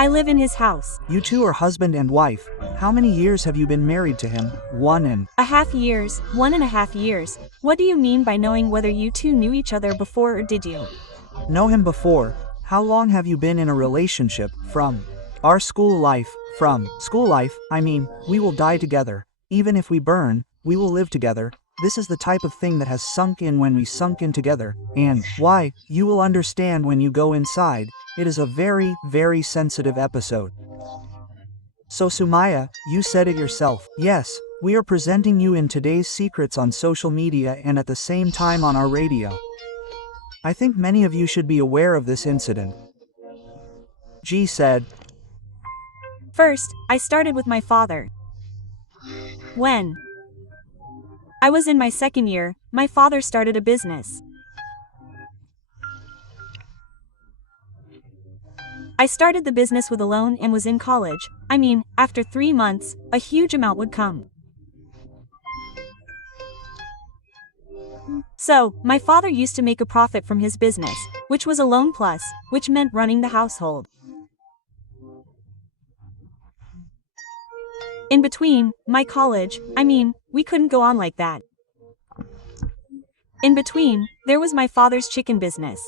I live in his house. You two are husband and wife. How many years have you been married to him? 1.5 years. 1.5 years. What do you mean by knowing whether you two knew each other before, or did you know him before? How long have you been in a relationship? From our school life. From school life, I mean, we will die together. Even if we burn, we will live together. This is the type of thing that has sunk in when we sunk in together, and why, you will understand when you go inside. It is a very, very sensitive episode. So Sumaya, you said it yourself. Yes, we are presenting you in today's secrets on social media and at the same time on our radio. I think many of you should be aware of this incident. G said, First, I started with my father. When I was in my second year, my father started a business. I started the business with a loan and was in college. I mean, after 3 months, a huge amount would come. So, my father used to make a profit from his business, which was a loan plus, which meant running the household. In between, my college, I mean, we couldn't go on like that. In between, there was my father's chicken business.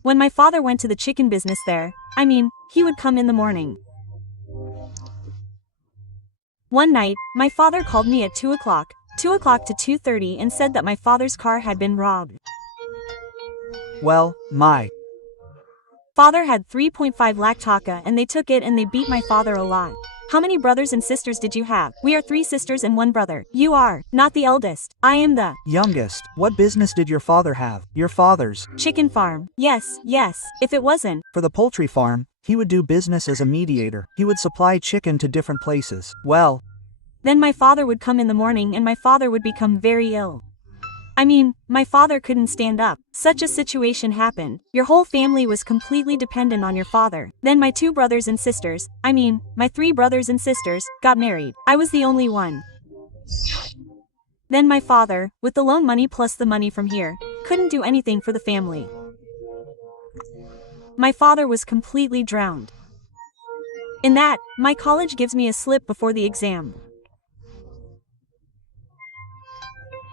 When my father went to the chicken business there, I mean, he would come in the morning. One night, my father called me at 2 o'clock to 2:30 and said that my father's car had been robbed. Well, my father had 3.5 lakh taka and they took it and they beat my father a lot. How many brothers and sisters did you have? We are 3 sisters and 1 brother. You are not the eldest. I am the youngest. What business did your father have? Your father's chicken farm. Yes. If it wasn't for the poultry farm, he would do business as a mediator. He would supply chicken to different places. Well, then my father would come in the morning and my father would become very ill. I mean, my father couldn't stand up. Such a situation happened. Your whole family was completely dependent on your father. Then my 2 brothers and sisters, I mean, my 3 brothers and sisters, got married. I was the only one. Then my father, with the loan money plus the money from here, couldn't do anything for the family. My father was completely drowned. In that, my college gives me a slip before the exam.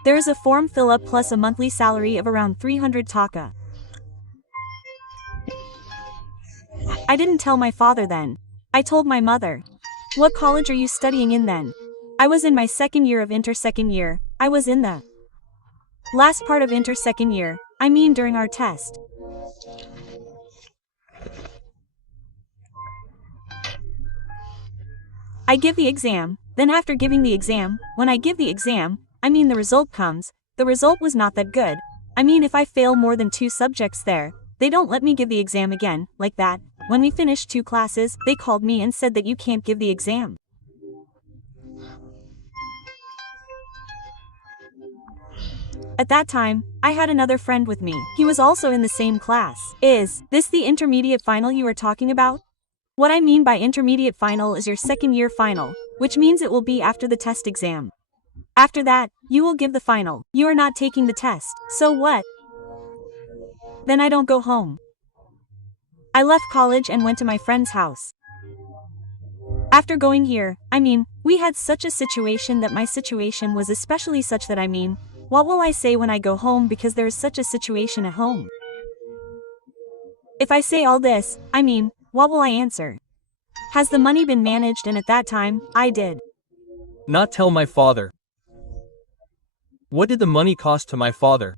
There is a form fill-up plus a monthly salary of around 300 taka. I didn't tell my father then. I told my mother. What college are you studying in then? I was in my second year of inter-second year. I was in the last part of inter-second year, I mean during our test. I give the exam, then after giving the exam, when I give the exam, I mean the result comes, the result was not that good. I mean if I fail more than 2 subjects there, they don't let me give the exam again, like that. When we finished 2 classes, they called me and said that you can't give the exam. At that time, I had another friend with me. He was also in the same class. Is this the intermediate final you are talking about? What I mean by intermediate final is your second year final, which means it will be after the test exam. After that, you will give the final. You are not taking the test. So what? Then I don't go home. I left college and went to my friend's house. After going here, I mean, we had such a situation that my situation was especially such that I mean, what will I say when I go home because there is such a situation at home? If I say all this, I mean, what will I answer? Has the money been managed? And at that time, I did not tell my father. What did the money cost to my father?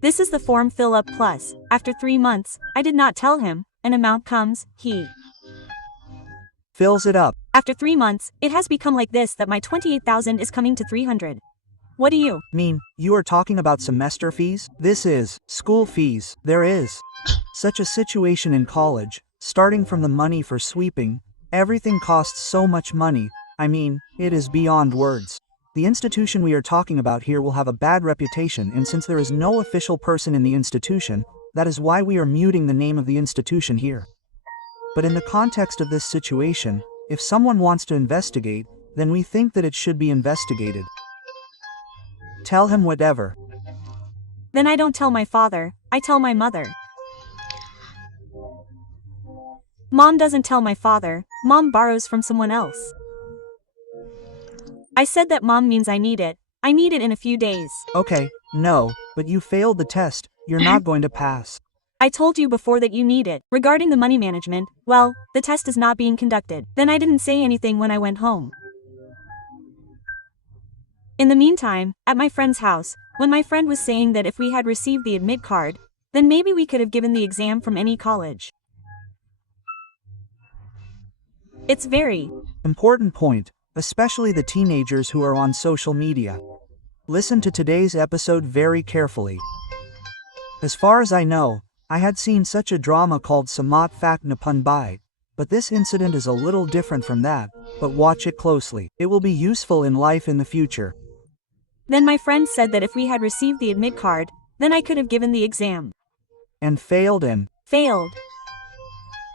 This is the form fill-up plus, after 3 months, I did not tell him, an amount comes, he fills it up. After 3 months, it has become like this that my 28,000 is coming to 300. What do you mean? You are talking about semester fees? This is school fees. There is such a situation in college, starting from the money for sweeping, everything costs so much money, I mean, it is beyond words. The institution we are talking about here will have a bad reputation, and since there is no official person in the institution, that is why we are muting the name of the institution here. But in the context of this situation, if someone wants to investigate, then we think that it should be investigated. Tell him whatever. Then I don't tell my father, I tell my mother. Mom doesn't tell my father, Mom borrows from someone else. I said that Mom means I need it. I need it in a few days. Okay, no, but you failed the test, you're not going to pass. I told you before that you need it. Regarding the money management, well, the test is not being conducted. Then I didn't say anything when I went home. In the meantime, at my friend's house, when my friend was saying that if we had received the admit card, then maybe we could have given the exam from any college. It's very important point, especially the teenagers who are on social media. Listen to today's episode very carefully. As far as I know, I had seen such a drama called Samat Fak Napan Bai, but this incident is a little different from that, but watch it closely. It will be useful in life in the future. Then my friend said that if we had received the admit card, then I could have given the exam. And failed.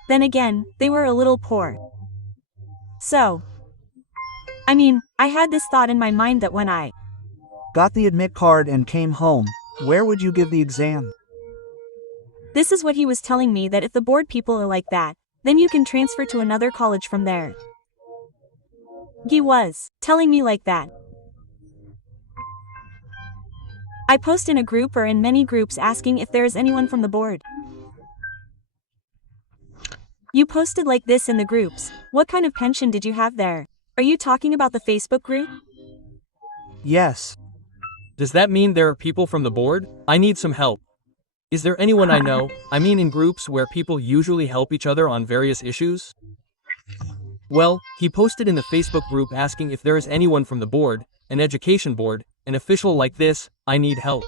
Then again, they were a little poor. So, I had this thought in my mind that when I got the admit card and came home, where would you give the exam? This is what he was telling me, that if the board people are like that, then you can transfer to another college from there. He was telling me like that. I post in a group or in many groups asking if there is anyone from the board. You posted like this in the groups. What kind of pension did you have there? Are you talking about the Facebook group? Yes. Does that mean there are people from the board? I need some help. Is there anyone I know, in groups where people usually help each other on various issues? Well, he posted in the Facebook group asking if there is anyone from the board, an education board, an official like this, I need help.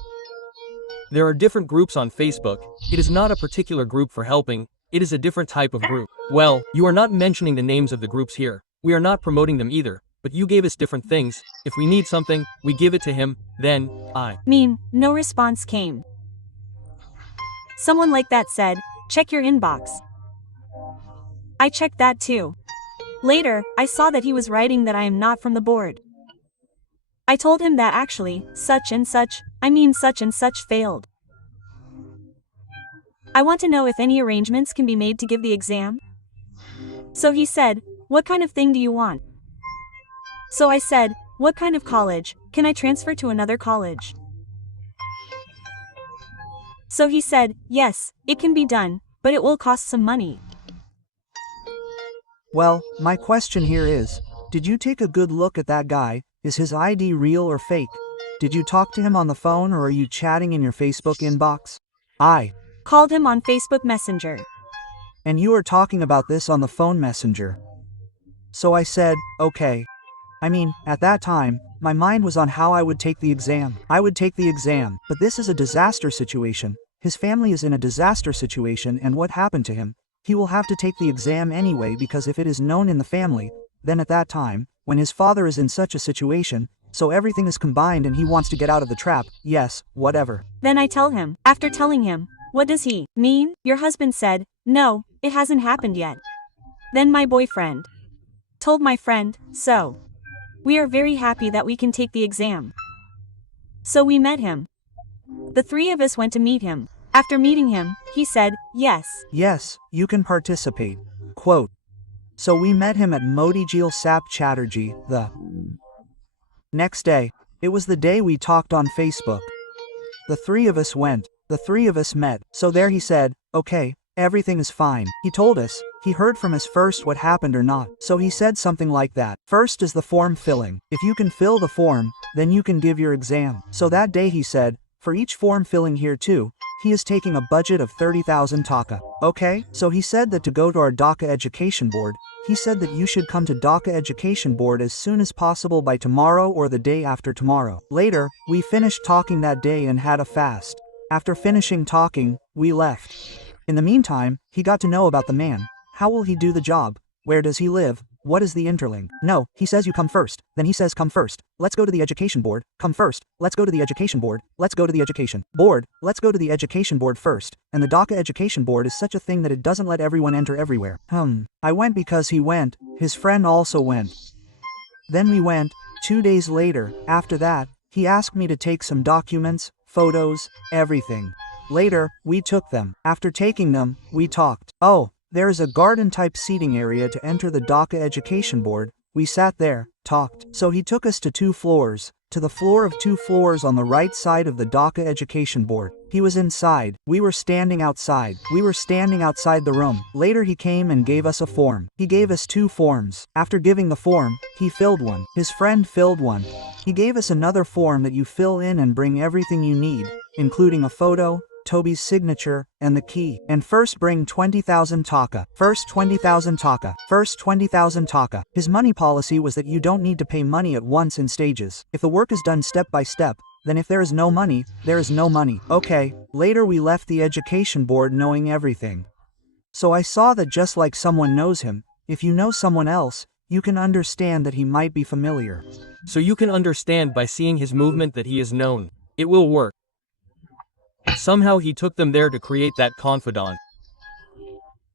There are different groups on Facebook. It is not a particular group for helping, it is a different type of group. Well, you are not mentioning the names of the groups here. We are not promoting them either, but you gave us different things. If we need something, we give it to him, then, no response came. Someone like that said, check your inbox. I checked that too. Later, I saw that he was writing that I am not from the board. I told him that actually, such and such failed. I want to know if any arrangements can be made to give the exam. So he said, what kind of thing do you want? So I said, what kind of college? Can I transfer to another college? So he said, yes, it can be done, but it will cost some money. Well, my question here is, did you take a good look at that guy? Is his ID real or fake? Did you talk to him on the phone or are you chatting in your Facebook inbox? I called him on Facebook Messenger. And you are talking about this on the phone messenger. So I said, okay. At that time, my mind was on how I would take the exam. I would take the exam, but this is a disaster situation. His family is in a disaster situation, and what happened to him? He will have to take the exam anyway, because if it is known in the family, then at that time, when his father is in such a situation, so everything is combined and he wants to get out of the trap, yes, whatever. Then I tell him, after telling him, what does he mean? Your husband said, no, it hasn't happened yet. Then my boyfriend told my friend, so we are very happy that we can take the exam. So we met him. The three of us went to meet him. After meeting him, he said, yes. Yes, you can participate. Quote. So we met him at Modijil Sap Chatterjee, the next day. It was the day we talked on Facebook. The three of us went. The three of us met. So there he said, okay, everything is fine. He told us, he heard from us first what happened or not. So he said something like that. First is the form filling. If you can fill the form, then you can give your exam. So that day he said, for each form filling here too, he is taking a budget of 30,000 taka. Okay? So he said that to go to our Dhaka Education Board, he said that you should come to Dhaka Education Board as soon as possible by tomorrow or the day after tomorrow. Later, we finished talking that day and had a fast. After finishing talking, we left. In the meantime, he got to know about the man. How will he do the job? Where does he live? What is the interlink? No, he says you come first. Then he says come first. Let's go to the education board. Come first. Let's go to the education board. Let's go to the education board. Let's go to the education board first. And the Dhaka Education Board is such a thing that it doesn't let everyone enter everywhere. I went because he went. His friend also went. Then we went. 2 days later, after that, he asked me to take some documents, photos, everything. Later, we took them. After taking them, we talked. Oh, There is a garden-type seating area to enter the Dhaka Education Board. We sat there, talked. So he took us to 2 floors, to the floor of 2 floors on the right side of the Dhaka Education Board. He was inside. We were standing outside. We were standing outside the room. Later he came and gave us a form. He gave us 2 forms. After giving the form, he filled one. His friend filled one. He gave us another form that you fill in and bring everything you need, including a photo, Toby's signature, and the key. And first bring 20,000 taka. First 20,000 taka. First 20,000 taka. His money policy was that you don't need to pay money at once in stages. If the work is done step by step, then if there is no money, there is no money. Okay, later we left the education board knowing everything. So I saw that just like someone knows him, if you know someone else, you can understand that he might be familiar. So you can understand by seeing his movement that he is known. It will work. Somehow he took them there to create that confidant.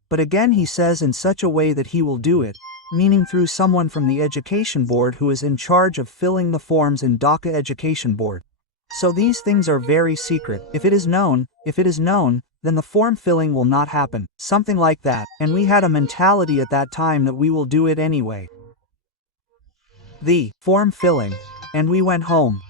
But again he says in such a way that he will do it, meaning through someone from the education board who is in charge of filling the forms in Dhaka Education Board. So these things are very secret. If it is known, then the form filling will not happen. Something like that. And we had a mentality at that time that we will do it anyway. The form filling. And we went home.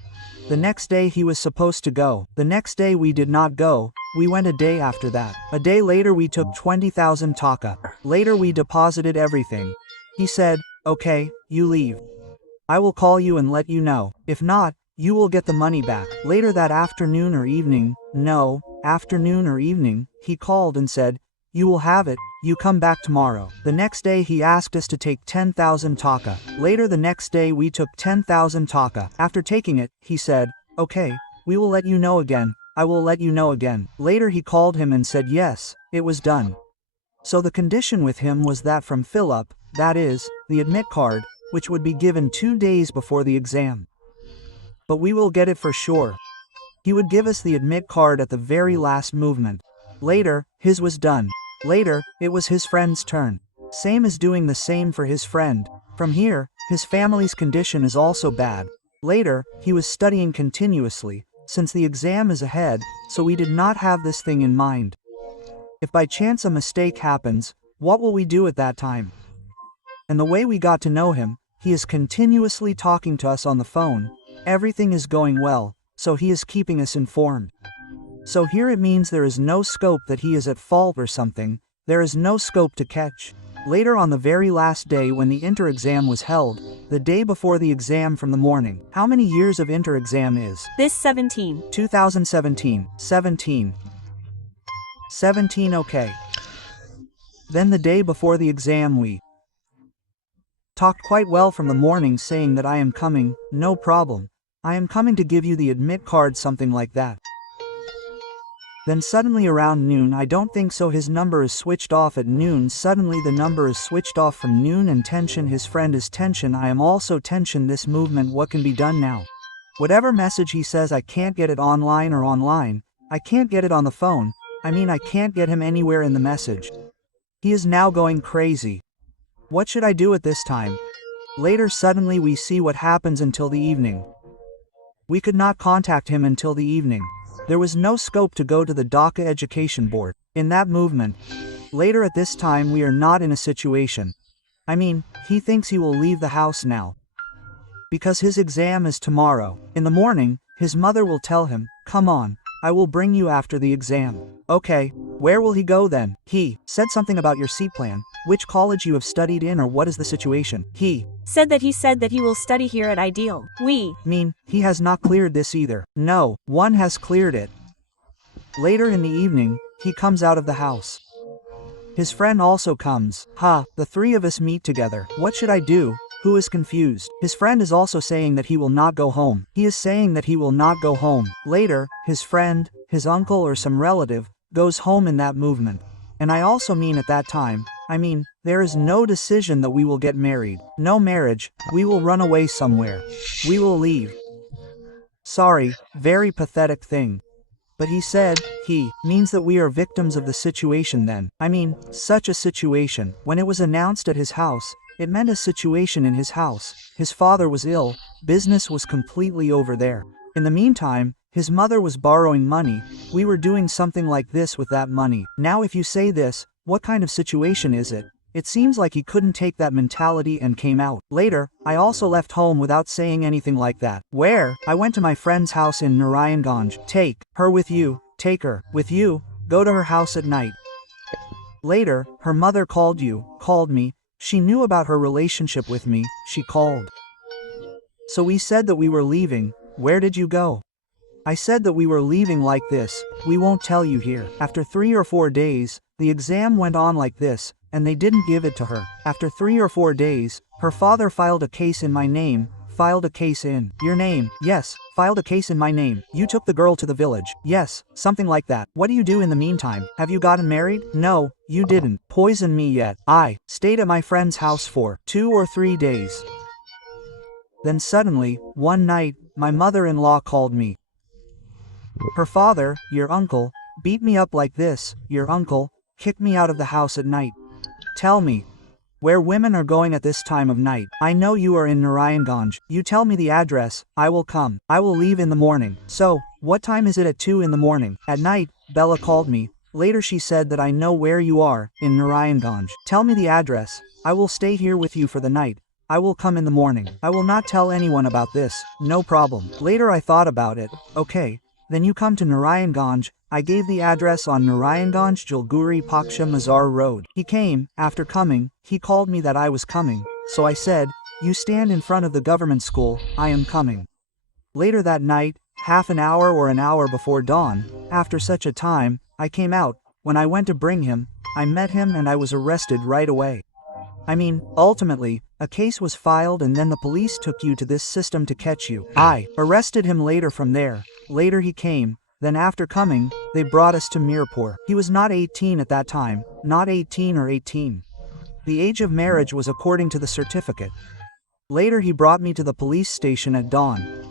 The next day he was supposed to go. The next day we did not go. We went a day after that. A day later we took 20,000 taka. Later we deposited everything. He said, okay, you leave. I will call you and let you know. If not, you will get the money back. Later that afternoon or evening, he called and said, you will have it, you come back tomorrow. The next day he asked us to take 10,000 taka. Later the next day we took 10,000 taka. After taking it, he said, okay, we will let you know again, I will let you know again. Later he called him and said yes, it was done. So the condition with him was that from fill up, that is, the admit card, which would be given 2 days before the exam. But we will get it for sure. He would give us the admit card at the very last movement. Later, his was done. Later, it was his friend's turn. Same as doing the same for his friend. From here, his family's condition is also bad. Later, he was studying continuously, since the exam is ahead, so we did not have this thing in mind. If by chance a mistake happens, what will we do at that time? And the way we got to know him, he is continuously talking to us on the phone. Everything is going well, so he is keeping us informed. So here it means there is no scope that he is at fault or something, there is no scope to catch. Later on the very last day when the inter-exam was held, the day before the exam from the morning. How many years of inter-exam is? This 17. 2017. 17. 17 okay. Then the day before the exam we talked quite well from the morning saying that I am coming, no problem. I am coming to give you the admit card, something like that. Then suddenly around noon, I don't think so, his number is switched off at noon. Suddenly the number is switched off from noon and tension, his friend is tension, I am also tension. This movement, what can be done now? Whatever message he says, I can't get it online or online. I can't get it on the phone. I can't get him anywhere in the message. He is now going crazy. What should I do at this time? Later suddenly we see what happens until the evening. We could not contact him until the evening. There was no scope to go to the Dhaka Education Board. In that movement. Later at this time we are not in a situation. He thinks he will leave the house now. Because his exam is tomorrow. In the morning, his mother will tell him, come on, I will bring you after the exam. Okay, where will he go then? He said something about your seat plan, which college you have studied in, or what is the situation? He said that he will study here at Ideal. He has not cleared this either. No, one has cleared it. Later in the evening, he comes out of the house. His friend also comes. The 3 of us meet together. What should I do? Who is confused? His friend is also saying that he will not go home. He is saying that he will not go home. Later, his friend, his uncle or some relative, goes home in that movement. And I also at that time, there is no decision that we will get married. No marriage, we will run away somewhere. We will leave. Sorry, very pathetic thing. But he said, he means that we are victims of the situation then. Such a situation. When it was announced at his house, it meant a situation in his house. His father was ill, business was completely over there. In the meantime, his mother was borrowing money, we were doing something like this with that money. Now if you say this, What kind of situation is it? It seems like he couldn't take that mentality and came out. Later, I also left home without saying anything like that. Where? I went to my friend's house in Narayanganj. Take her with you. Take her with you. Go to her house at night. Later, her mother called me. She knew about her relationship with me. She called. So we said that we were leaving. Where did you go? I said that we were leaving like this. We won't tell you here. After 3 or 4 days, the exam went on like this, and they didn't give it to her. After 3 or 4 days, her father filed a case in my name. Filed a case in your name. Yes, filed a case in my name. You took the girl to the village. Yes, something like that. What do you do in the meantime? Have you gotten married? No, you didn't poison me yet. I stayed at my friend's house for 2 or 3 days. Then suddenly, one night, my mother-in-law called me. Her father, your uncle, beat me up like this. Your uncle kicked me out of the house at night. Tell me where women are going at this time of night. I know you are in Narayanganj. You tell me the address. I will come. I will leave in the morning. So, what time is it at 2 in the morning? At night, Bella called me. Later she said that I know where you are, in Narayanganj. Tell me the address. I will stay here with you for the night. I will come in the morning. I will not tell anyone about this. No problem. Later I thought about it. Okay. Then you come to Narayanganj. I gave the address on Narayanganj Jalguri Paksha Mazar Road. He came. After coming, he called me that I was coming. So I said, you stand in front of the government school. I am coming. Later that night, half an hour or an hour before dawn, after such a time, I came out. When I went to bring him, I met him and I was arrested right away. I mean, ultimately, a case was filed and then the police took you to this system to catch you. I arrested him later from there. Later he came. Then after coming, they brought us to Mirpur. He was not 18 at that time, not 18 or 18. The age of marriage was according to the certificate. Later he brought me to the police station at dawn.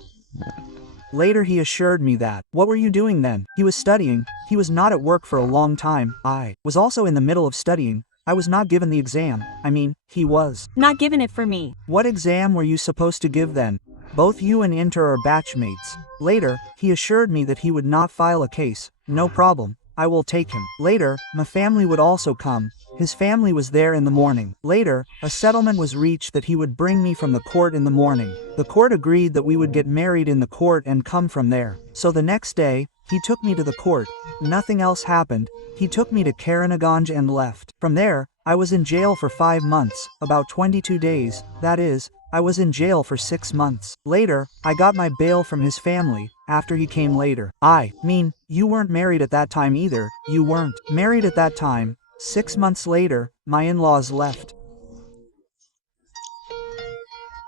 Later he assured me that, what were you doing then? He was studying. He was not at work for a long time. I was also in the middle of studying. I was not given the exam. I mean, he was not given it for me. What exam were you supposed to give then? Both you and Inter are batchmates. Later, he assured me that he would not file a case. No problem. I will take him. Later, my family would also come. His family was there in the morning. Later, a settlement was reached that he would bring me from the court in the morning. The court agreed that we would get married in the court and come from there. So the next day, he took me to the court. Nothing else happened. He took me to Karanaganj and left. From there, I was in jail for 5 months, about 22 days, that is, I was in jail for 6 months. Later, I got my bail from his family, after he came later. I mean, you weren't married at that time either, you weren't married at that time. 6 months later, my in-laws left.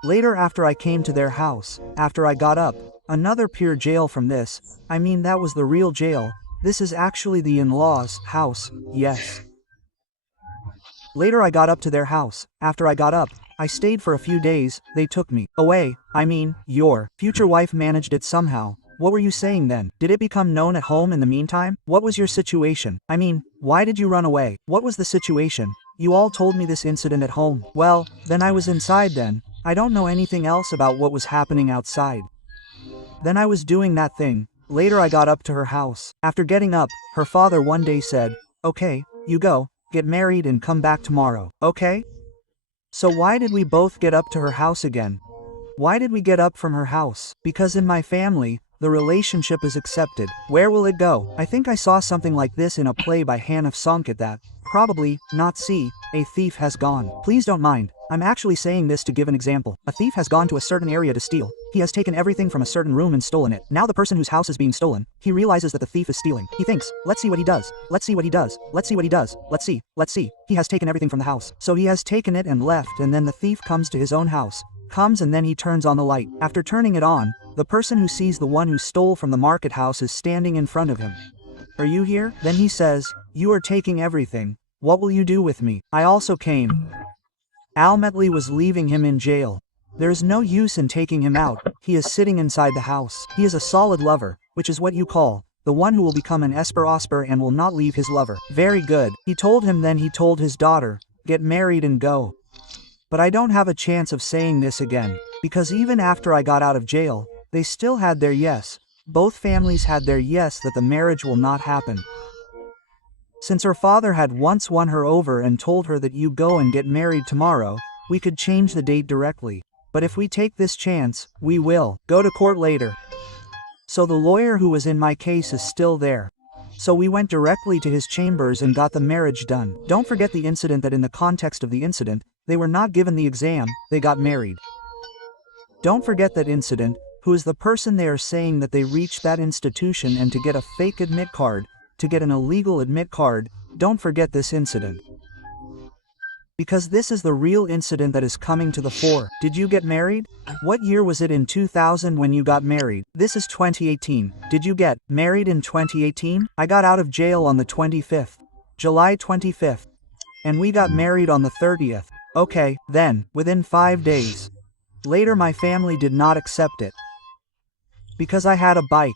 Later after I came to their house, after I got up, another pure jail from this, I mean that was the real jail, this is actually the in-laws' house, yes. Later I got up to their house, after I got up, I stayed for a few days, they took me away, I mean, your future wife managed it somehow. What were you saying then? Did it become known at home in the meantime? What was your situation? I mean, why did you run away? What was the situation? You all told me this incident at home. Well, then I was inside then. I don't know anything else about what was happening outside. Then I was doing that thing. Later I got up to her house. After getting up, her father one day said, okay, you go, get married and come back tomorrow, okay? So why did we both get up to her house again? Why did we get up from her house? Because in my family, the relationship is accepted. Where will it go? I think I saw something like this in a play by Hanif Sanket that, probably, not see, a thief has gone. Please don't mind. I'm actually saying this to give an example. A thief has gone to a certain area to steal. He has taken everything from a certain room and stolen it. Now the person whose house is being stolen, he realizes that the thief is stealing. He thinks, let's see what he does. Let's see what he does. Let's see what he does. Let's see. He has taken everything from the house. So he has taken it and left, and then the thief comes to his own house. Comes and then he turns on the light. After turning it on, the person who sees the one who stole from the market house is standing in front of him. Are you here? Then he says, you are taking everything. What will you do with me? I also came. Ultimately was leaving him in jail. There is no use in taking him out. He is sitting inside the house. He is a solid lover, which is what you call the one who will become an esper osper and will not leave his lover. Very good. He told him, then he told his daughter, get married and go. But I don't have a chance of saying this again, because even after I got out of jail, they still had their yes. Both families had their yes that the marriage will not happen. Since her father had once won her over and told her that you go and get married tomorrow, we could change the date directly. But if we take this chance, we will go to court later. So the lawyer who was in my case is still there. So we went directly to his chambers and got the marriage done. Don't forget the incident that in the context of the incident, they were not given the exam, they got married. Don't forget that incident, who is the person they are saying that they reached that institution and to get a fake admit card, to get an illegal admit card, don't forget this incident. Because this is the real incident that is coming to the fore. Did you get married? What year was it in 2000 when you got married? This is 2018. Did you get married in 2018? I got out of jail on the 25th. July 25th. And we got married on the 30th. Okay, then, within 5 days. Later my family did not accept it. Because I had a bike.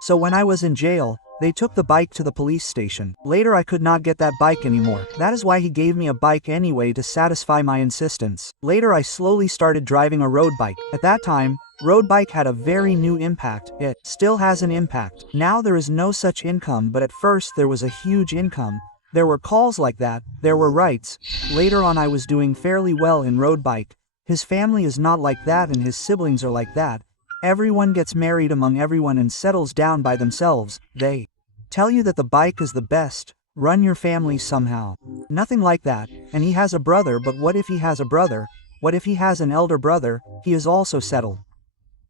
So when I was in jail, they took the bike to the police station. Later I could not get that bike anymore. That is why he gave me a bike anyway to satisfy my insistence. Later I slowly started driving a road bike. At that time, road bike had a very new impact. It still has an impact. Now there is no such income, but at first there was a huge income. There were calls like that, there were rights. Later on I was doing fairly well in road bike. His family is not like that and his siblings are like that. Everyone gets married among everyone and settles down by themselves. They tell you that the bike is the best. Run your family somehow. Nothing like that. And he has a brother, but what if he has a brother? What if he has an elder brother? He is also settled.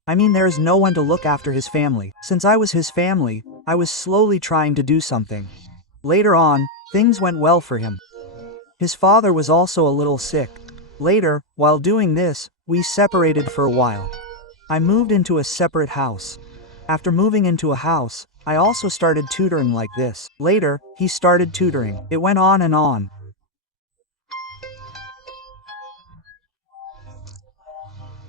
I mean, there is no one to look after his family. Since I was his family, I was slowly trying to do something. Later on, things went well for him. His father was also a little sick. Later, while doing this, we separated for a while. I moved into a separate house. After moving into a house, I also started tutoring like this. Later, he started tutoring. It went on and on.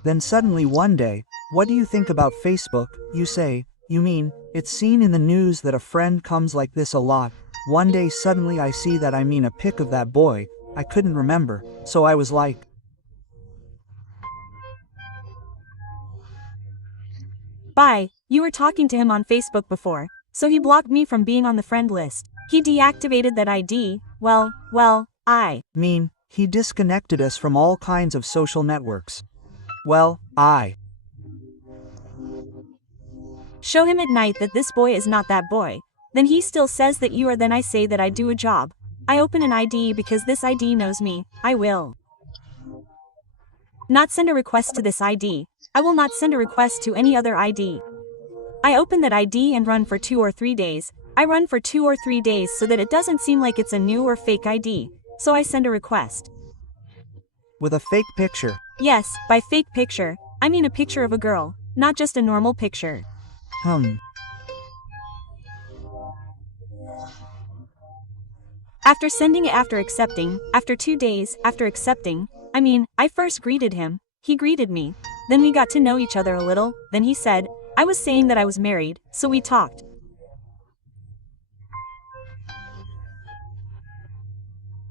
Then suddenly one day, what do you think about Facebook? You say, you mean, it's seen in the news that a friend comes like this a lot. One day suddenly I see that, I mean a pic of that boy. I couldn't remember, so I was like, bye, you were talking to him on Facebook before, so he blocked me from being on the friend list. He deactivated that ID, well, I mean, he disconnected us from all kinds of social networks. Well, I show him at night that this boy is not that boy. Then he still says that you are, then I say that I do a job. I open an ID because this ID knows me. I will not send a request to this ID. I will not send a request to any other ID. I open that ID and run for 2 or 3 days. I run for 2 or 3 days so that it doesn't seem like it's a new or fake ID. So I send a request. With a fake picture. Yes, by fake picture, I mean a picture of a girl, not just a normal picture. After sending it, after accepting, after 2 days, after accepting, I first greeted him, he greeted me. Then we got to know each other a little, then he said, I was saying that I was married, so we talked.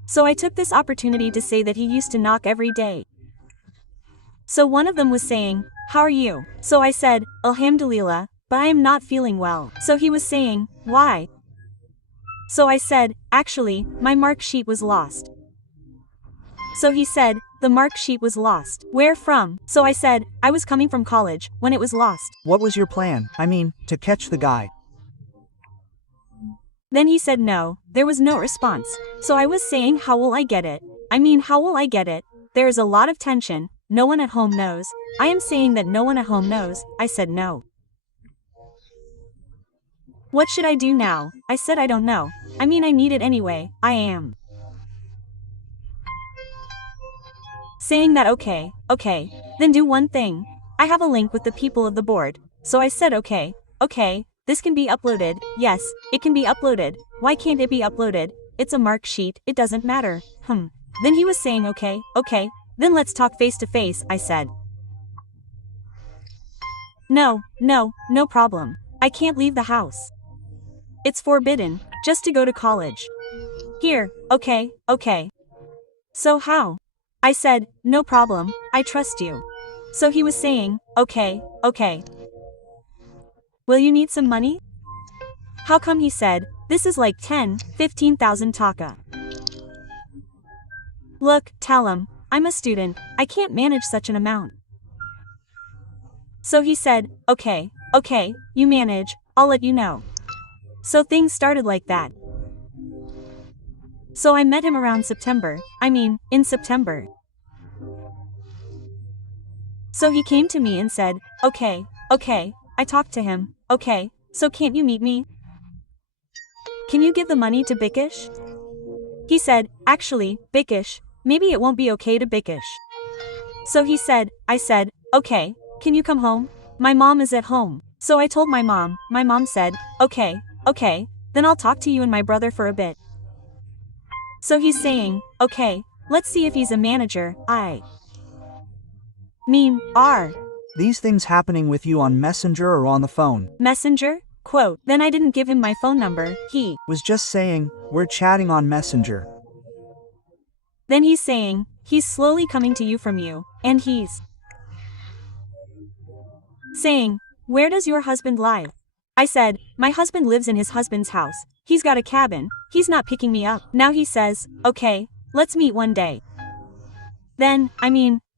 So I took this opportunity to say that he used to knock every day. So one of them was saying, how are you? So I said, Alhamdulillah, but I am not feeling well. So he was saying, why? So I said, actually, my mark sheet was lost. So he said, the mark sheet was lost. Where from? So I said, I was coming from college, when it was lost. What was your plan? To catch the guy. Then he said no, there was no response. So I was saying, how will I get it? How will I get it? There is a lot of tension, no one at home knows. I am saying that no one at home knows. I said no. What should I do now? I said I don't know. I need it anyway. I am saying that okay, then do one thing. I have a link with the people of the board. So I said okay, this can be uploaded. Yes, it can be uploaded. Why can't it be uploaded? It's a mark sheet, it doesn't matter. Then he was saying okay, then let's talk face to face, I said. No problem. I can't leave the house. It's forbidden, just to go to college. Here, okay. So how? I said, no problem, I trust you. So he was saying, okay. Will you need some money? How come? He said, This is like 10, 15,000 taka. Look, tell him, I'm a student, I can't manage such an amount. So he said, okay, you manage, I'll let you know. So things started like that. So I met him around in September. So he came to me and said, okay, I talked to him, okay, so can't you meet me? Can you give the money to Bikish? He said, actually, Bikish, maybe it won't be okay to Bikish. So I said, okay, can you come home? My mom is at home. So I told my mom said, okay, then I'll talk to you and my brother for a bit. So he's saying, okay, let's see if he's a manager, These things happening with you on Messenger or on the phone? Messenger? Quote, then I didn't give him my phone number, he Was just saying, we're chatting on Messenger. Then he's saying, he's slowly coming to you from you, and he's saying, where does your husband live? I said, my husband lives in his husband's house, he's got a cabin, he's not picking me up. Now he says, okay, let's meet one day. Then,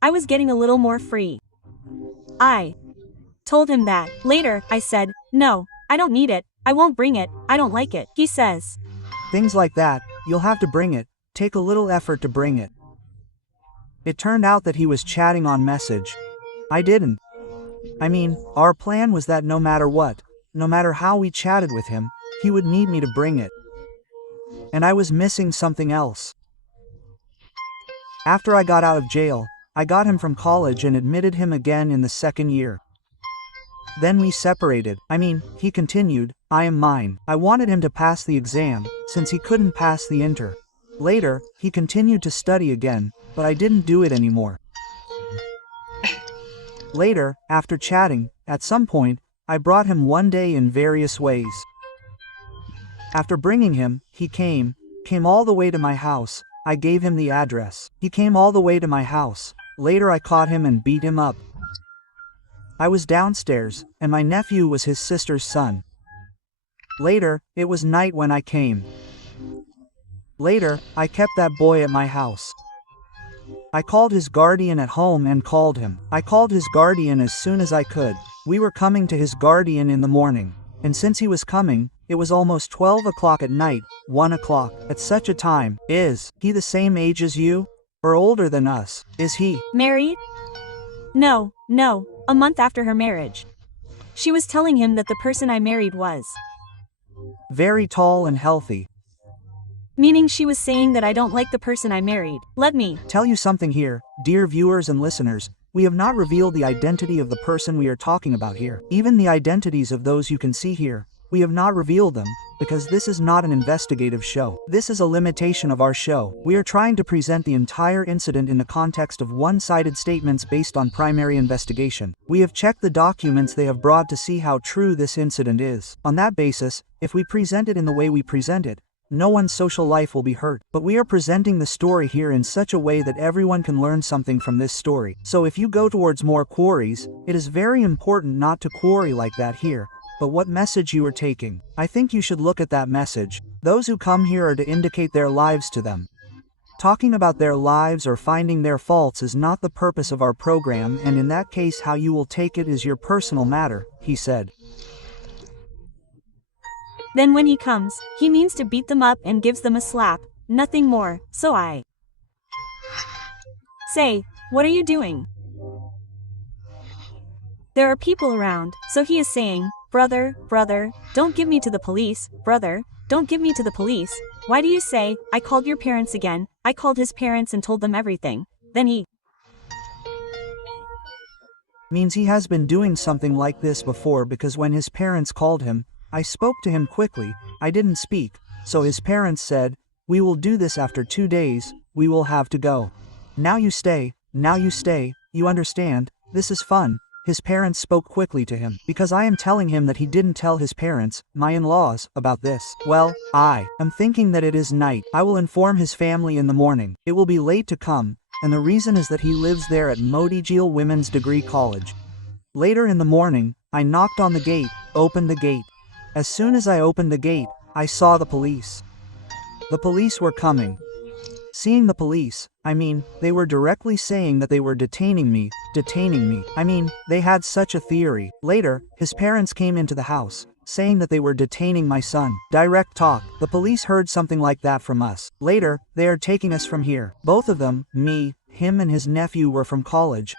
I was getting a little more free. I told him that. Later, I said, no, I don't need it, I won't bring it, I don't like it. He says, Things like that, you'll have to bring it, take a little effort to bring it. It turned out that he was chatting on message. I didn't. Our plan was that no matter what, no matter how we chatted with him, he would need me to bring it. And I was missing something else. After I got out of jail, I got him from college and admitted him again in the second year. Then we separated. He continued, I am mine. I wanted him to pass the exam, since he couldn't pass the inter. Later, he continued to study again, but I didn't do it anymore. Later, after chatting, at some point, I brought him one day in various ways. After bringing him, he came all the way to my house. I gave him the address. He came all the way to my house. Later I caught him and beat him up. I was downstairs, and my nephew was his sister's son. Later, it was night when I came. Later, I kept that boy at my house. I called his guardian at home and called him. I called his guardian as soon as I could. We were coming to his guardian in the morning. And since he was coming, it was almost 12 o'clock at night, 1 o'clock. At such a time, is he the same age as you? Or older than us? Is he married? No, a month after her marriage. She was telling him that the person I married was very tall and healthy. Meaning she was saying that I don't like the person I married. Let me tell you something here, dear viewers and listeners. We have not revealed the identity of the person we are talking about here. Even the identities of those you can see here, we have not revealed them, because this is not an investigative show. This is a limitation of our show. We are trying to present the entire incident in the context of one-sided statements based on primary investigation. We have checked the documents they have brought to see how true this incident is. On that basis, if we present it in the way we present it, no one's social life will be hurt. But we are presenting the story here in such a way that everyone can learn something from this story. So if you go towards more quarries, it is very important not to quarry like that here, but what message you are taking. I think you should look at that message. Those who come here are to indicate their lives to them. Talking about their lives or finding their faults is not the purpose of our program, and in that case how you will take it is your personal matter, he said. Then when he comes, he means to beat them up and gives them a slap, nothing more. So I say, what are you doing? There are people around, so he is saying, brother, don't give me to the police, brother, don't give me to the police. Why do you say, I called your parents again? I called his parents and told them everything. Then he means he has been doing something like this before, because when his parents called him, I spoke to him quickly, I didn't speak, so his parents said, we will do this after 2 days, we will have to go. Now you stay, you understand, this is fun. His parents spoke quickly to him, because I am telling him that he didn't tell his parents, my in-laws, about this. Well, I am thinking that it is night. I will inform his family in the morning. It will be late to come, and the reason is that he lives there at Modigil Women's Degree College. Later in the morning, I knocked on the gate, opened the gate. As soon as I opened the gate, I saw the police. The police were coming. Seeing the police, they were directly saying that they were detaining me. They had such a theory. Later, his parents came into the house, saying that they were detaining my son. Direct talk. The police heard something like that from us. Later, they are taking us from here. Both of them, him and his nephew were from college.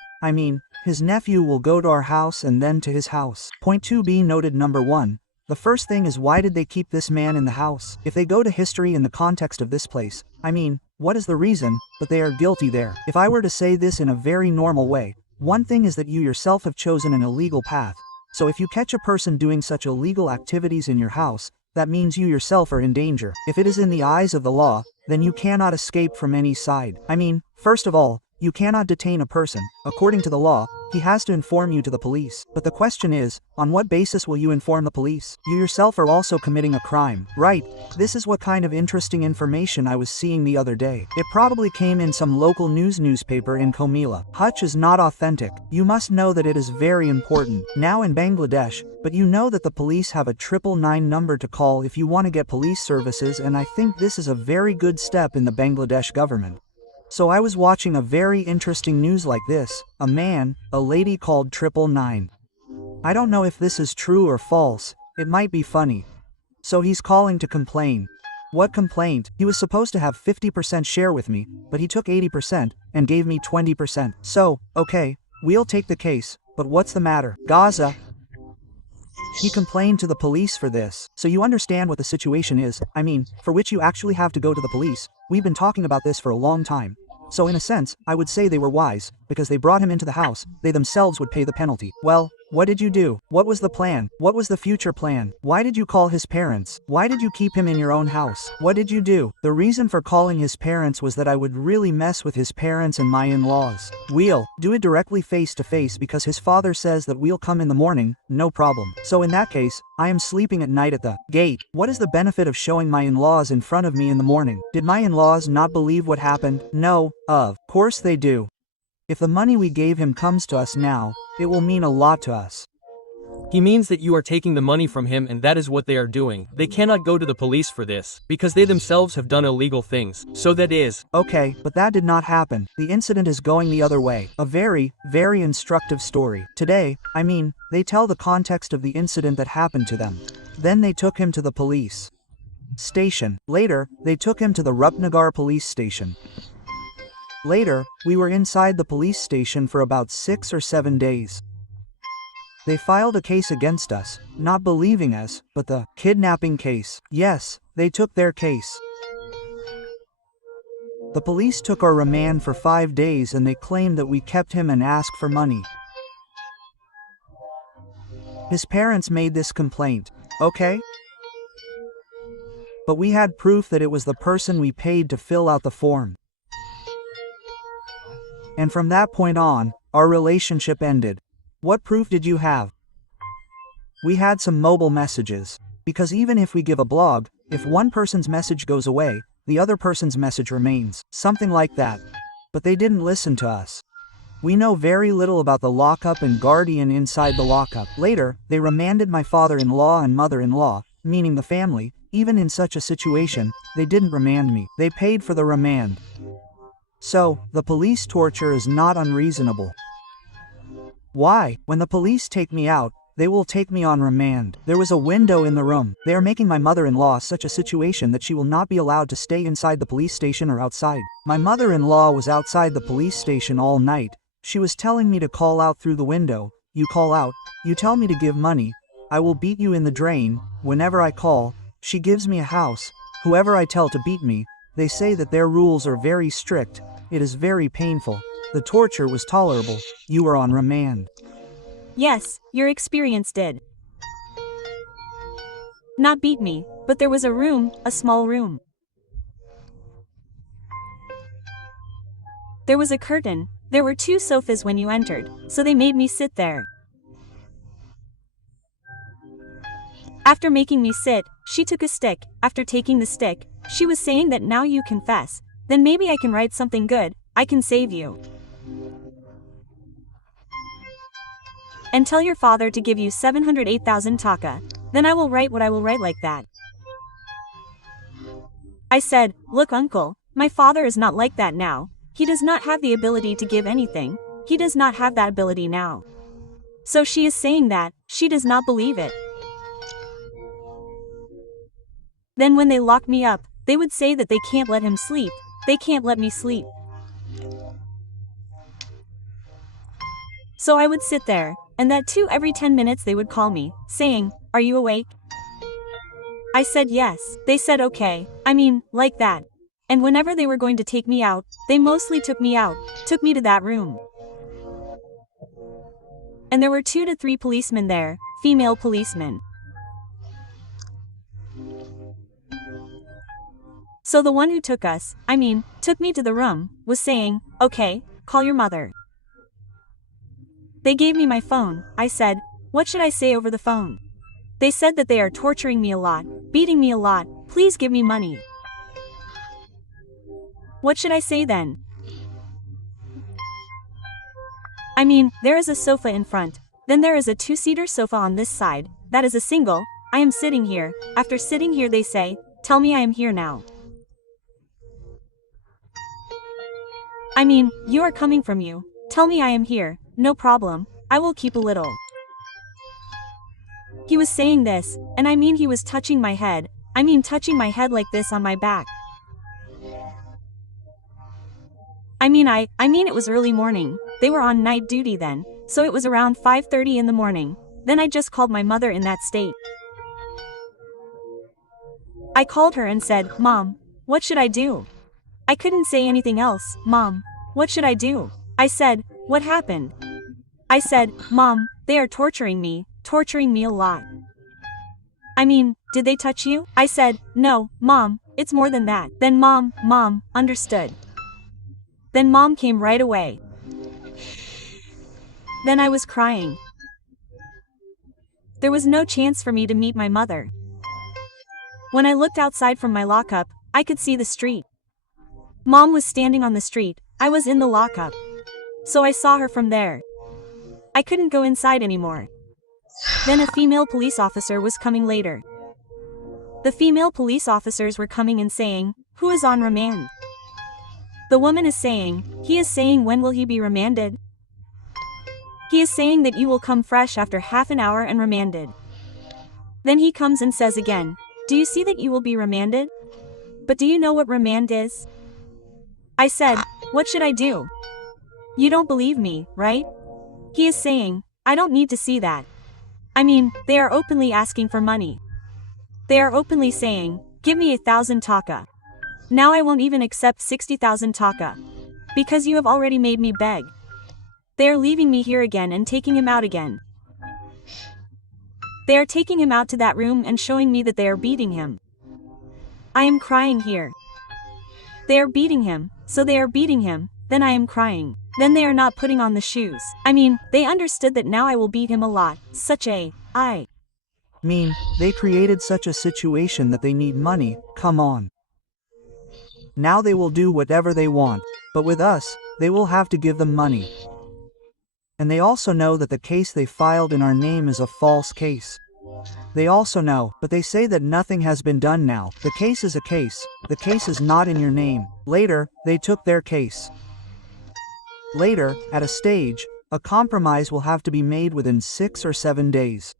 His nephew will go to our house and then to his house. Point 2b noted. Number 1. The first thing is, why did they keep this man in the house? If they go to history in the context of this place, what is the reason? But they are guilty there. If I were to say this in a very normal way, one thing is that you yourself have chosen an illegal path. So if you catch a person doing such illegal activities in your house, that means you yourself are in danger. If it is in the eyes of the law, then you cannot escape from any side. First of all, you cannot detain a person. According to the law, he has to inform you to the police. But the question is, on what basis will you inform the police? You yourself are also committing a crime. Right, this is what kind of interesting information I was seeing the other day. It probably came in some local newspaper in Komila. Hutch is not authentic. You must know that it is very important. Now in Bangladesh, but you know that the police have a 999 number to call if you want to get police services, and I think this is a very good step in the Bangladesh government. So I was watching a very interesting news like this, a lady called 999. I don't know if this is true or false, it might be funny. So he's calling to complain. What complaint? He was supposed to have 50% share with me, but he took 80% and gave me 20%. So, okay, we'll take the case, but what's the matter? Gaza. He complained to the police for this. So you understand what the situation is, for which you actually have to go to the police. We've been talking about this for a long time. So in a sense, I would say they were wise, because they brought him into the house, they themselves would pay the penalty. Well, what did you do? What was the plan? What was the future plan? Why did you call his parents? Why did you keep him in your own house? What did you do? The reason for calling his parents was that I would really mess with his parents and my in-laws. We'll do it directly face to face because his father says that we'll come in the morning, no problem. So in that case, I am sleeping at night at the gate. What is the benefit of showing my in-laws in front of me in the morning? Did my in-laws not believe what happened? No, of course they do. If the money we gave him comes to us now, it will mean a lot to us. He means that you are taking the money from him, and that is what they are doing. They cannot go to the police for this, because they themselves have done illegal things. So that is. Okay, but that did not happen. The incident is going the other way. A very, very instructive story. Today, they tell the context of the incident that happened to them. Then they took him to the police station. Later, they took him to the Rupnagar police station. Later, we were inside the police station for about 6 or 7 days. They filed a case against us, not believing us, but the kidnapping case. Yes, they took their case. The police took our remand for 5 days and they claimed that we kept him and asked for money. His parents made this complaint, okay? But we had proof that it was the person we paid to fill out the form. And from that point on, our relationship ended. What proof did you have? We had some mobile messages. Because even if we give a blog, if one person's message goes away, the other person's message remains. Something like that. But they didn't listen to us. We know very little about the lockup and guardian inside the lockup. Later, they remanded my father-in-law and mother-in-law, meaning the family. Even in such a situation, they didn't remand me. They paid for the remand. So, the police torture is not unreasonable. Why? When the police take me out, they will take me on remand. There was a window in the room. They are making my mother-in-law such a situation that she will not be allowed to stay inside the police station or outside. My mother-in-law was outside the police station all night. She was telling me to call out through the window. You call out, you tell me to give money. I will beat you in the drain. Whenever I call, she gives me a house. Whoever I tell to beat me, they say that their rules are very strict. It is very painful. The torture was tolerable. You were on remand. Yes, your experience did not beat me, but there was a room, a small room. There was a curtain. There were 2 sofas when you entered, so they made me sit there. After making me sit, she took a stick. After taking the stick, she was saying that now you confess, then maybe I can write something good, I can save you. And tell your father to give you 708,000 taka, then I will write what I will write like that. I said, look uncle, my father is not like that now. He does not have the ability to give anything. He does not have that ability now. So she is saying that, she does not believe it. Then when they lock me up, they would say that they can't let him sleep, they can't let me sleep. So I would sit there, and that too every 10 minutes they would call me, saying, are you awake? I said yes, they said okay, I mean, like that. And whenever they were going to take me out, they mostly took me out, took me to that room. And there were 2 to 3 policemen there, female policemen. So the one who took me to the room, was saying, okay, call your mother. They gave me my phone. I said, what should I say over the phone? They said that they are torturing me a lot, beating me a lot, please give me money. What should I say then? I mean, there is a sofa in front, then there is a 2-seater sofa on this side, that is a single, I am sitting here, after sitting here they say, tell me I am here now. I mean, you are coming from you, tell me I am here, no problem, I will keep a little. He was saying this, and I mean he was touching my head, touching my head like this on my back. I mean it was early morning, they were on night duty then, so it was around 5:30 in the morning, then I just called my mother in that state. I called her and said, Mom, what should I do? I couldn't say anything else, Mom, what should I do? I said, what happened? I said, Mom, they are torturing me a lot. I mean, did they touch you? I said, no, Mom, it's more than that. Then Mom, understood. Then Mom came right away. Then I was crying. There was no chance for me to meet my mother. When I looked outside from my lockup, I could see the street. Mom was standing on the street, I was in the lockup. So I saw her from there. I couldn't go inside anymore. Then a female police officer was coming later. The female police officers were coming and saying, who is on remand? The woman is saying, he is saying when will he be remanded? He is saying that you will come fresh after half an hour and remanded. Then he comes and says again, do you see that you will be remanded? But do you know what remand is? I said, what should I do? You don't believe me, right? He is saying, I don't need to see that. I mean, they are openly asking for money. They are openly saying, give me 1,000 taka. Now I won't even accept 60,000 taka. Because you have already made me beg. They are leaving me here again and taking him out again. They are taking him out to that room and showing me that they are beating him. I am crying here. They are beating him, so they are beating him, then I am crying. Then they are not putting on the shoes. I mean, they understood that now I will beat him a lot, I mean, they created such a situation that they need money, come on. Now they will do whatever they want, but with us, they will have to give them money. And they also know that the case they filed in our name is a false case. They also know, but they say that nothing has been done now. The case is a case, the case is not in your name. Later, they took their case. Later, at a stage, a compromise will have to be made within 6 or 7 days.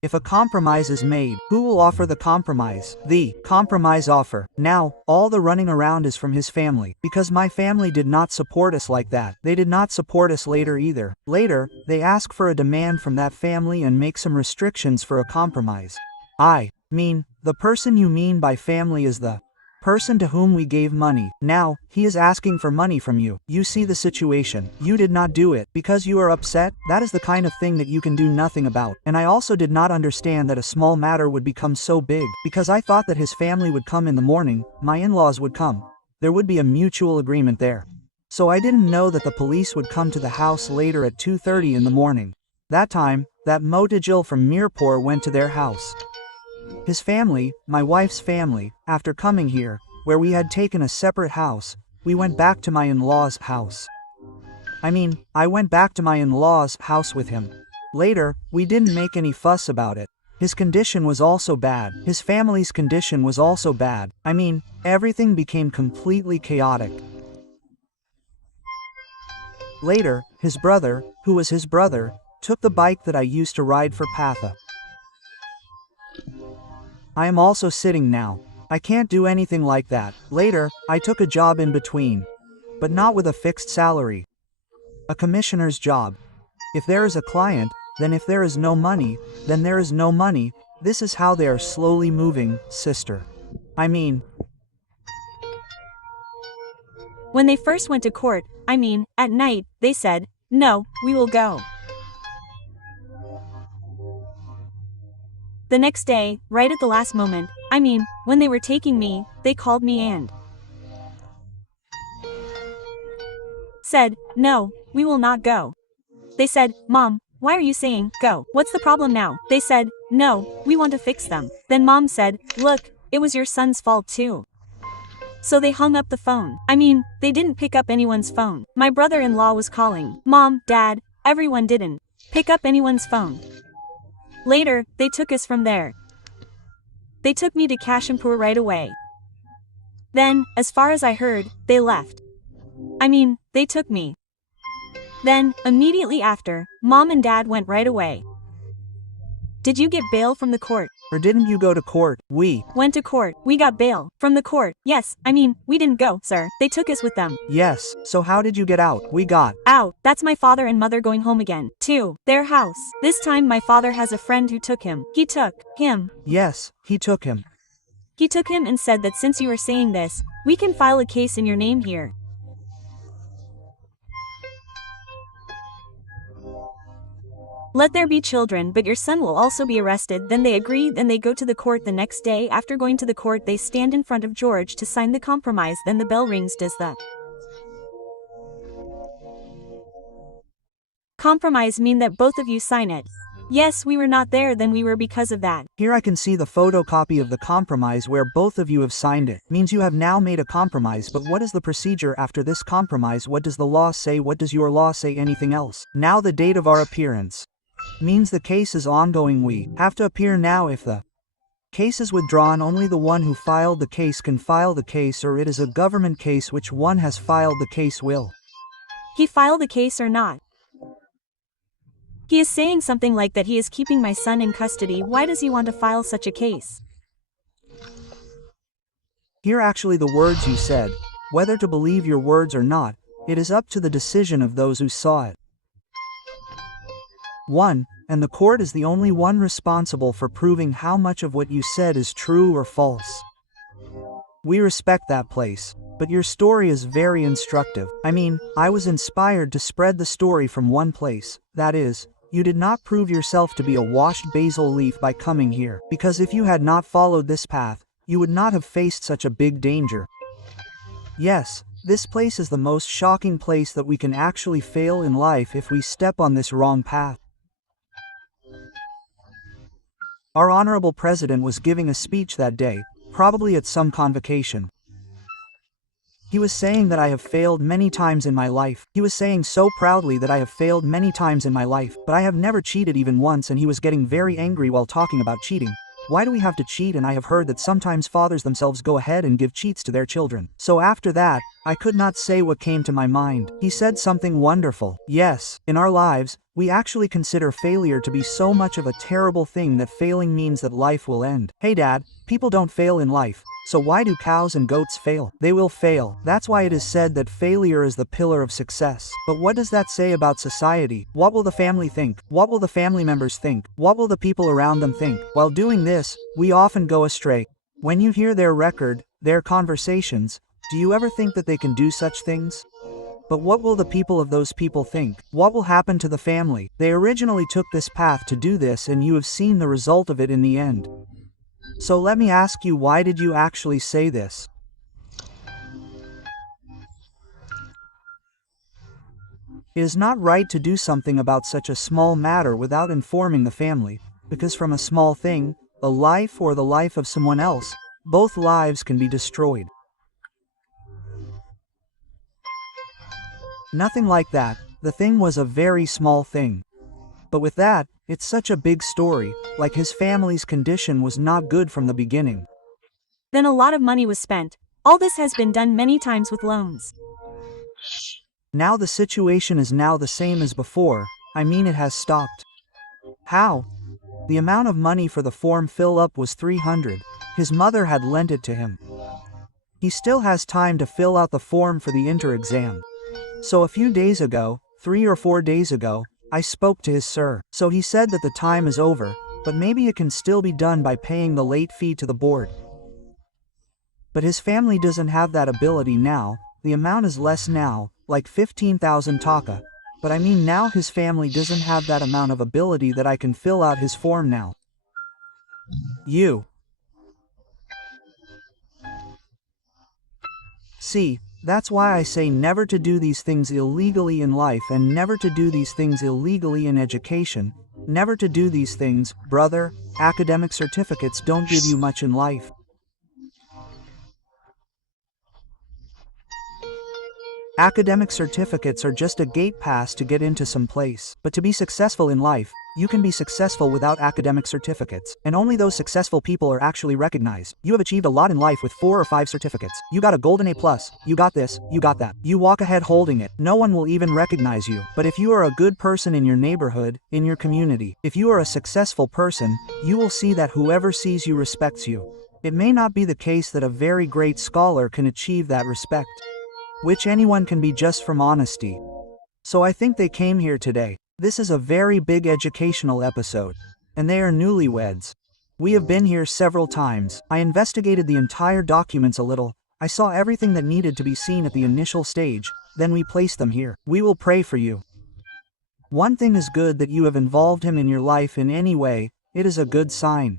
If a compromise is made, who will offer the compromise? The compromise offer. Now, all the running around is from his family, because my family did not support us like that. They did not support us later either. Later, they ask for a demand from that family and make some restrictions for a compromise. I mean, the person you mean by family is the person to whom we gave money. Now, he is asking for money from you. You see the situation. You did not do it. Because you are upset, that is the kind of thing that you can do nothing about. And I also did not understand that a small matter would become so big, because I thought that his family would come in the morning, my in-laws would come. There would be a mutual agreement there. So I didn't know that the police would come to the house later at 2:30 in the morning. That time, that Motajil from Mirpur went to their house. His family, my wife's family, after coming here, where we had taken a separate house, we went back to my in-law's house. I went back to my in-law's house with him. Later, we didn't make any fuss about it. His condition was also bad. His family's condition was also bad. I mean, everything became completely chaotic. Later, his brother, who was his brother, took the bike that I used to ride for Patha. I am also sitting now. I can't do anything like that. Later, I took a job in between. But not with a fixed salary. A commissioner's job. If there is a client, then if there is no money, then there is no money. This is how they are slowly moving, sister. I mean, When they first went to court, at night, they said, "No, we will go." The next day, right at the last moment, when they were taking me, they called me and said, "No, we will not go." They said, "Mom, why are you saying, go? What's the problem now?" They said, "No, we want to fix them." Then Mom said, "Look, it was your son's fault too." So they hung up the phone. They didn't pick up anyone's phone. My brother-in-law was calling. Mom, Dad, everyone didn't pick up anyone's phone. Later, they took us from there. They took me to Kashimpur right away. Then, as far as I heard, they left. They took me. Then, immediately after, Mom and Dad went right away. Did you get bail from the court? or didn't you go to court? We Went to court. We got bail. From the court. Yes, we didn't go, sir. They took us with them. Yes, so how did you get out? We got Out. That's my father and mother going home again. To their house. This time my father has a friend who took him. He took him. Yes, he took him. He took him and said that since you are saying this, we can file a case in your name here. Let there be children, but your son will also be arrested. Then they agree, then they go to the court the next day. After going to the court, they stand in front of George to sign the compromise. Then the bell rings. Does the compromise mean that both of you sign it? Yes, we were not there, then we were because of that. Here I can see the photocopy of the compromise where both of you have signed it. Means you have now made a compromise, but what is the procedure after this compromise? What does the law say? What does your law say? Anything else? Now the date of our appearance. Means the case is ongoing. We have to appear now. If the case is withdrawn, only the one who filed the case can file the case, or it is a government case. Which one has filed the case? Will he file the case or not? He is saying something like that he is keeping my son in custody. Why does he want to file such a case? Here actually the words you said. Whether to believe your words or not, it is up to the decision of those who saw it. 1. And the court is the only one responsible for proving how much of what you said is true or false. We respect that place. But your story is very instructive. I was inspired to spread the story from one place. That is, you did not prove yourself to be a washed basil leaf by coming here. Because if you had not followed this path, you would not have faced such a big danger. Yes, this place is the most shocking place that we can actually fail in life if we step on this wrong path. Our honorable president was giving a speech that day, probably at some convocation. He was saying that I have failed many times in my life. He was saying so proudly that I have failed many times in my life, but I have never cheated even once, and he was getting very angry while talking about cheating. Why do we have to cheat? And I have heard that sometimes fathers themselves go ahead and give cheats to their children. So after that, I could not say what came to my mind. He said something wonderful. Yes, in our lives, we actually consider failure to be so much of a terrible thing that failing means that life will end. Hey Dad, people don't fail in life. So why do cows and goats fail? They will fail. That's why it is said that failure is the pillar of success. But what does that say about society? What will the family think? What will the family members think? What will the people around them think? While doing this, we often go astray. When you hear their record, their conversations, do you ever think that they can do such things? But what will the people of those people think? What will happen to the family? They originally took this path to do this, and you have seen the result of it in the end. So let me ask you, why did you actually say this? It is not right to do something about such a small matter without informing the family, because from a small thing, a life or the life of someone else, both lives can be destroyed. Nothing like that. The thing was a very small thing. But with that, it's such a big story, like his family's condition was not good from the beginning. Then a lot of money was spent. All this has been done many times with loans. Now the situation is now the same as before, I mean it has stopped. How? The amount of money for the form fill-up was 300. His mother had lent it to him. He still has time to fill out the form for the inter-exam. So a few days ago, 3 or 4 days ago, I spoke to his sir. So he said that the time is over, but maybe it can still be done by paying the late fee to the board. But his family doesn't have that ability now, the amount is less now, like 15,000 taka. But I mean now his family doesn't have that amount of ability that I can fill out his form now. See, that's why I say never to do these things illegally in life and never to do these things illegally in education. Never to do these things, brother. Academic certificates don't give you much in life. Academic certificates are just a gate pass to get into some place. But to be successful in life, you can be successful without academic certificates. And only those successful people are actually recognized. You have achieved a lot in life with 4 or 5 certificates. You got a golden A+, you got this, you got that. You walk ahead holding it. No one will even recognize you. But if you are a good person in your neighborhood, in your community, if you are a successful person, you will see that whoever sees you respects you. It may not be the case that a very great scholar can achieve that respect, which anyone can be just from honesty. So I think they came here today. This is a very big educational episode. And they are newlyweds. We have been here several times. I investigated the entire documents a little. I saw everything that needed to be seen at the initial stage. Then we placed them here. We will pray for you. One thing is good that you have involved him in your life in any way. It is a good sign.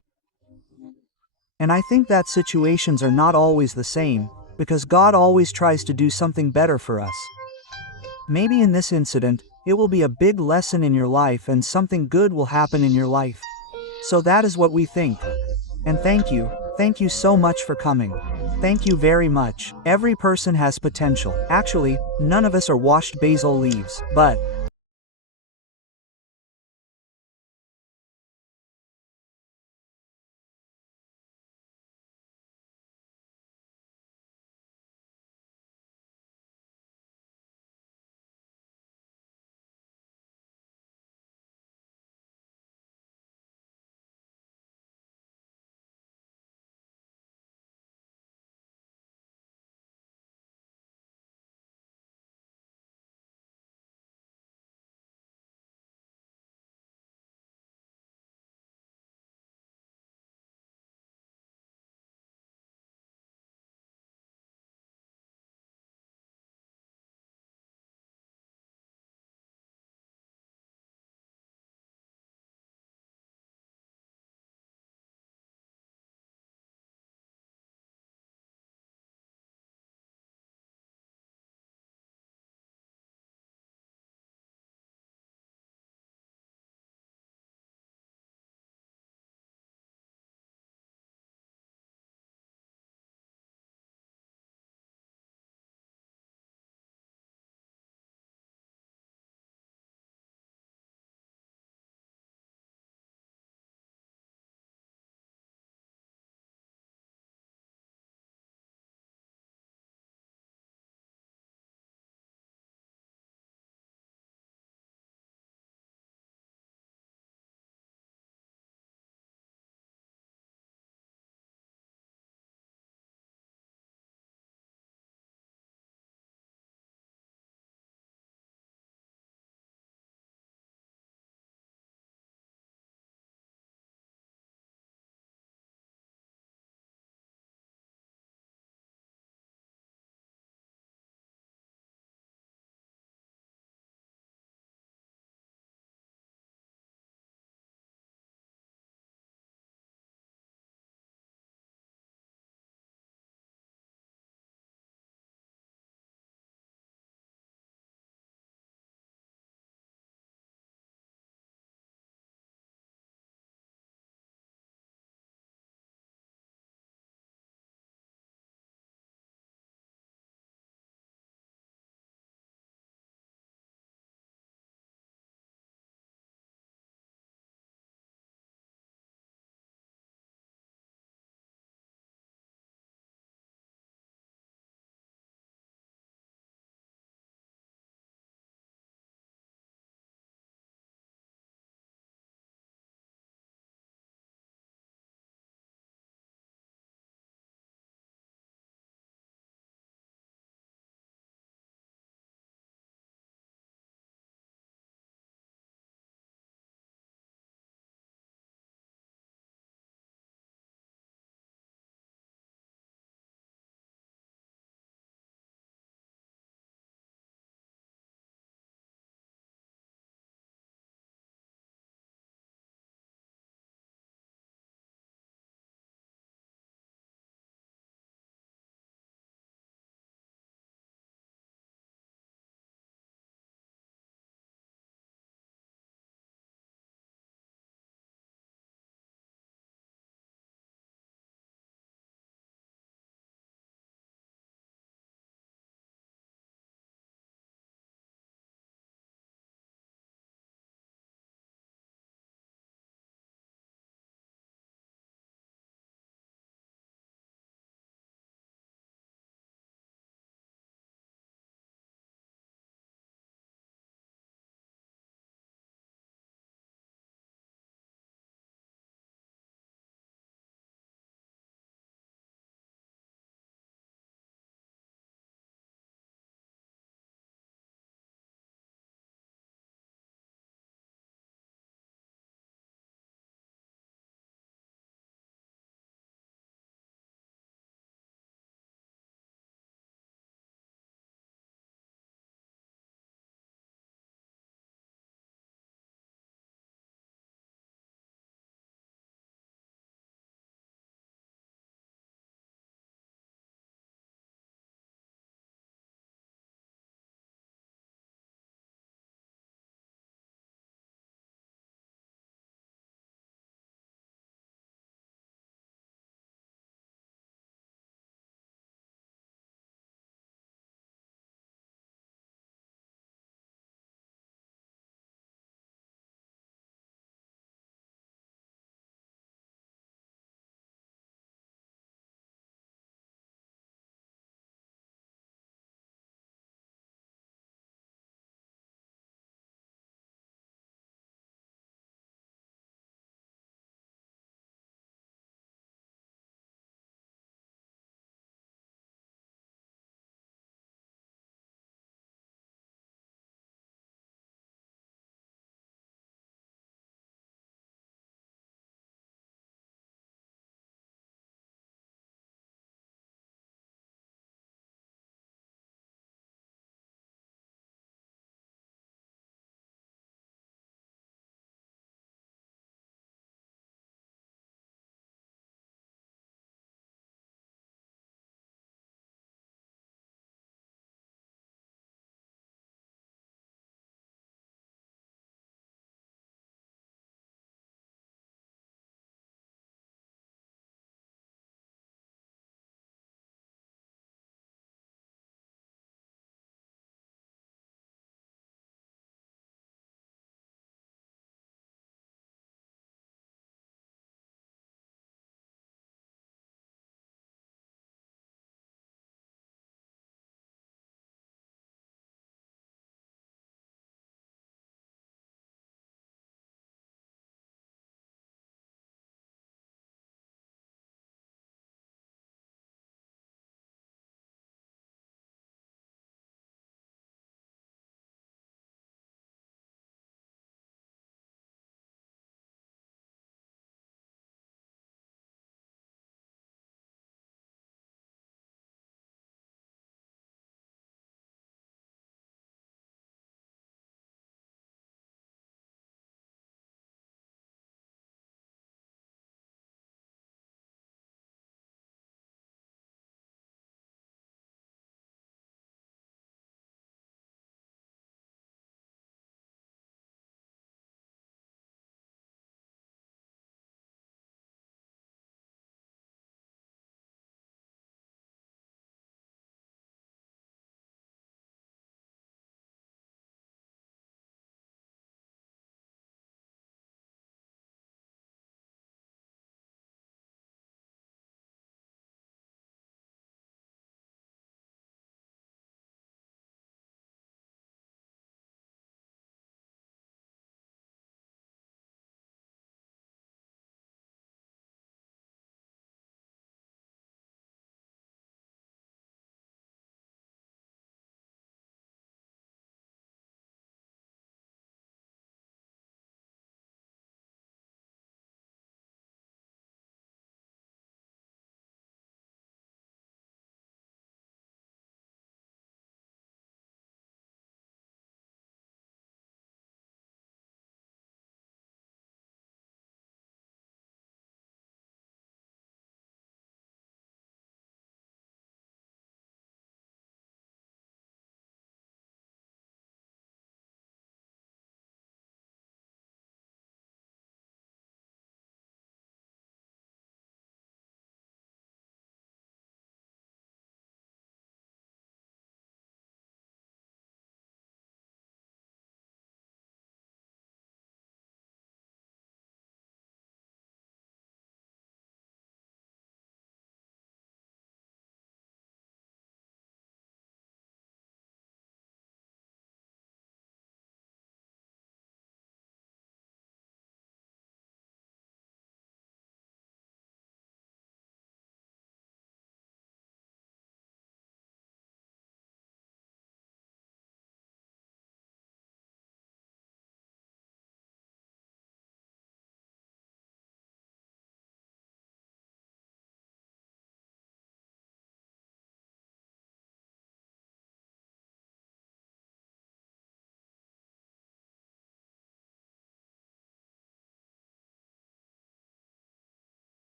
And I think that situations are not always the same, because God always tries to do something better for us. Maybe in this incident, it will be a big lesson in your life and something good will happen in your life. So that is what we think. And thank you so much for coming. Thank you very much. Every person has potential. Actually, none of us are washed basil leaves, but